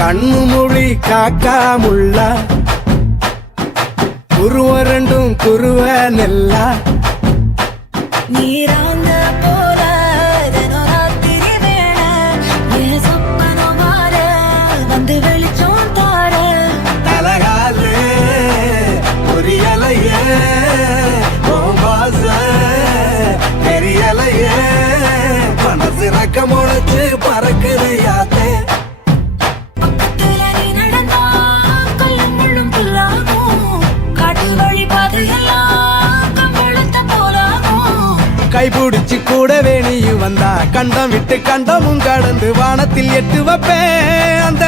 கண்ணு மொழி காக்காமுள்ள குருவ ரெண்டும் குருவ நெல்லா நீராங்க போல தினராத்திரி வேண என் சொப்பனோ மாற வந்து வெளிச்சம் தார தலகாலே புரியலையே ஓம்பாச தெரியலையே மனசு ரக்க முளைச்சு பறக்குது யாத்தே பக்கத்துல நீ நடந்தா கல்லும் முள்ளும் புல்லாகும் காட்டு வழி பாதையெல்லாம் கம்பளத்த போலாகும் கைபிடிச்சு கூடவே நீயும் வந்தா கண்டம் விட்டு கண்டமும் கடந்து வானத்தில் எட்டு வைப்பேன் அந்த